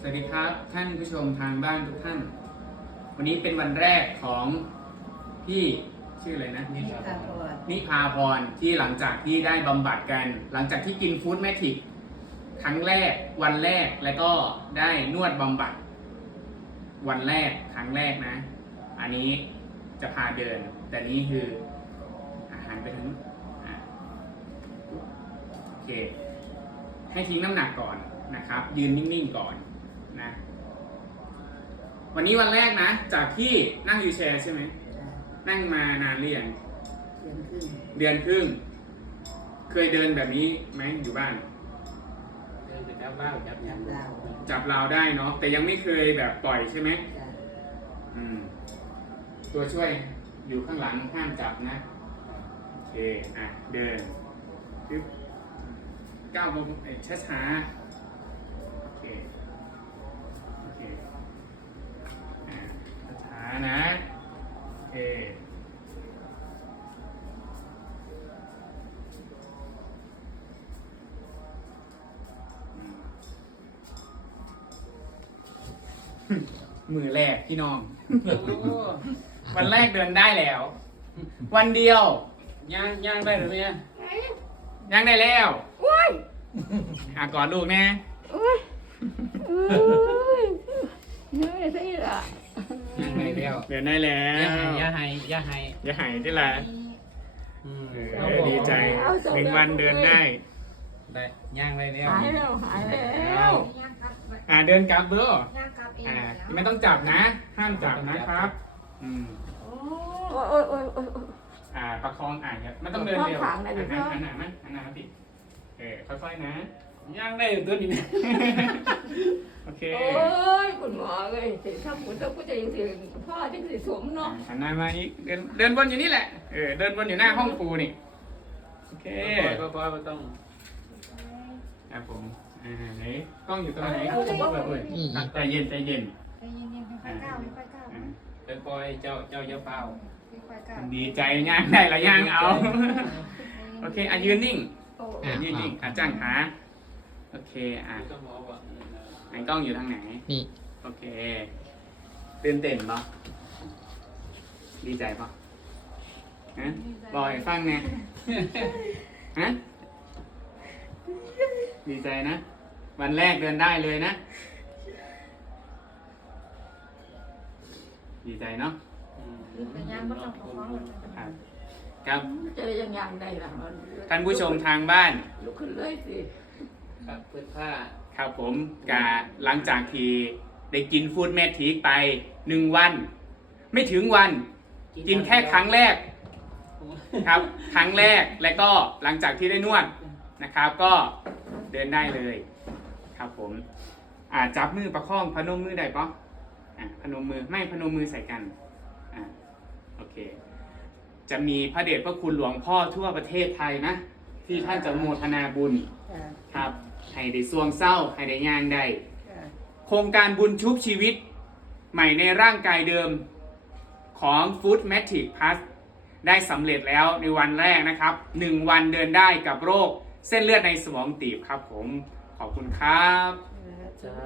สวัสดีครับท่านผู้ชมทางบ้านทุกท่าน วันนี้เป็นวันแรกของพี่ชื่ออะไรนะนี่ค่ะพรนิพาพรที่หลังจากที่ได้บำบัดกัน หลังจากที่กินฟู้ดแมทิกครั้งแรกวันแรกแล้วก็ได้นวดบำบัด วันแรกครั้งแรกนะ อันนี้จะพาเดิน แต่นี่คืออาหารไปทั้งโอเคให้ทิ้งน้ำหนักก่อนนะครับ ยืนนิ่งๆก่อน นะวันนี้วันแรกนะ จากที่นั่งยูแชร์ใช่ไหมจ้ะนั่งมานานหรือยังเดือนครึ่งเดือนครึ่ง เคยเดินแบบนี้ไหมอยู่บ้าน เดินไปจับบ้างจับยังดาวจับราวได้เนาะแต่ยังไม่เคยแบบปล่อยใช่ไหมจ้ะอืม ตัวช่วยอยู่ข้างหลังห้ามจับนะโอเคอะเดินปึ๊บก้าวเบาๆเอ้ยช้า มมือแรกพี่น้อง วันแรกเดินได้แล้ว วันเดียว ย่างย่างได้หรือไม่ย่างยังได้แล้วอะกอดลูกแน่นี่สิล่ะย่างได้แล้วเดินได้แล้ย่าวให้ย่าให้ย่าให้อย่าหายที่ละอืมเออดีใจหนึ่งวันเดินได้ได้ย่างได้แล้วหายแล้วหายแล้วย่างกลับอะเดินกลับเบ้อย่างกลับ เองอ่าแล้วไม่ต้องจับนะ ห้ามจับนะครับอืมโอ้ยโอ้ยโอ้ยโอ้ย อ่าประคองอ่านครับไม่ต้องเดินเร็วประคองขางได้ไหมหันหน้าพ่อหันหน้ามันหันหน้ามาติเออค่อยๆนะย่างได้ตัวนี้ โอเคโอ้ยคุณหมอเลยสิถ้าคุณต้องกูจะยังสิพ่อจะสิสวมเนาะหันหน้ามาอีกเดินเดินวนอยู่นี่แหละเออเดินวนอยู่หน้าห้องครูนี่โอเคก็พอไม่ต้องครับผมอ่าไหน กล้องอยู่ตรงไหนเอาเอาเอาอะใจเย็นใจเย็นไปเย็นๆค่อยๆก้าวค่อยๆก้าวอ่าไปปล่อยเจ้าเจ้าเจ้าเปล่าค่อยๆก้าวดีใจย่างได้ละย่างเอา โอเคอะยืนนิ่งโอ้อะยืนนิ่งอะจ้างขาโอเคอะต้องบอกว่าไหนกล้องอยู่ทางไหน นี่โอเคตื่นเต้นปะดีใจปะฮะบอยฟังไงฮะดีใจนะ วันแรกเดินได้เลยนะ ดีใจเนาะแต่ย่างก็ต้องประคองครับครับเจอยังยังได้ล่ะมันท่านผู้ชมทางบ้านลุกขึ้นเลยสิครับเพื่อนผ้าครับผมกาหลังจากที่ได้กินฟู้ดแมททีกไปหนึ่งวัน ไม่ถึงวัน กินแค่ครั้งแรกครับ ครั้งแรกแล้วก็หลังจากที่ได้นวดนะครับ ก็เดินได้เลย ครับผมอ่าจับมือประคองพนมมือได้ปะอ่าพนมมือไม่พนมมือใส่กันอ่าโอเค จะมีพระเดชพระคุณหลวงพ่อทั่วประเทศไทยนะ ที่ท่านจะอนุโมทนาบุญจ้ะครับให้ได้สวงเศร้าให้ได้งานได้จ้ะโครงการบุญชุบชีวิต ใหม่ในร่างกายเดิมของ Food Matic Plus ได้สำเร็จแล้วในวันแรกนะครับ 1 วันเดินได้กับโรคเส้นเลือดในสมองตีบครับผม ขอบคุณครับ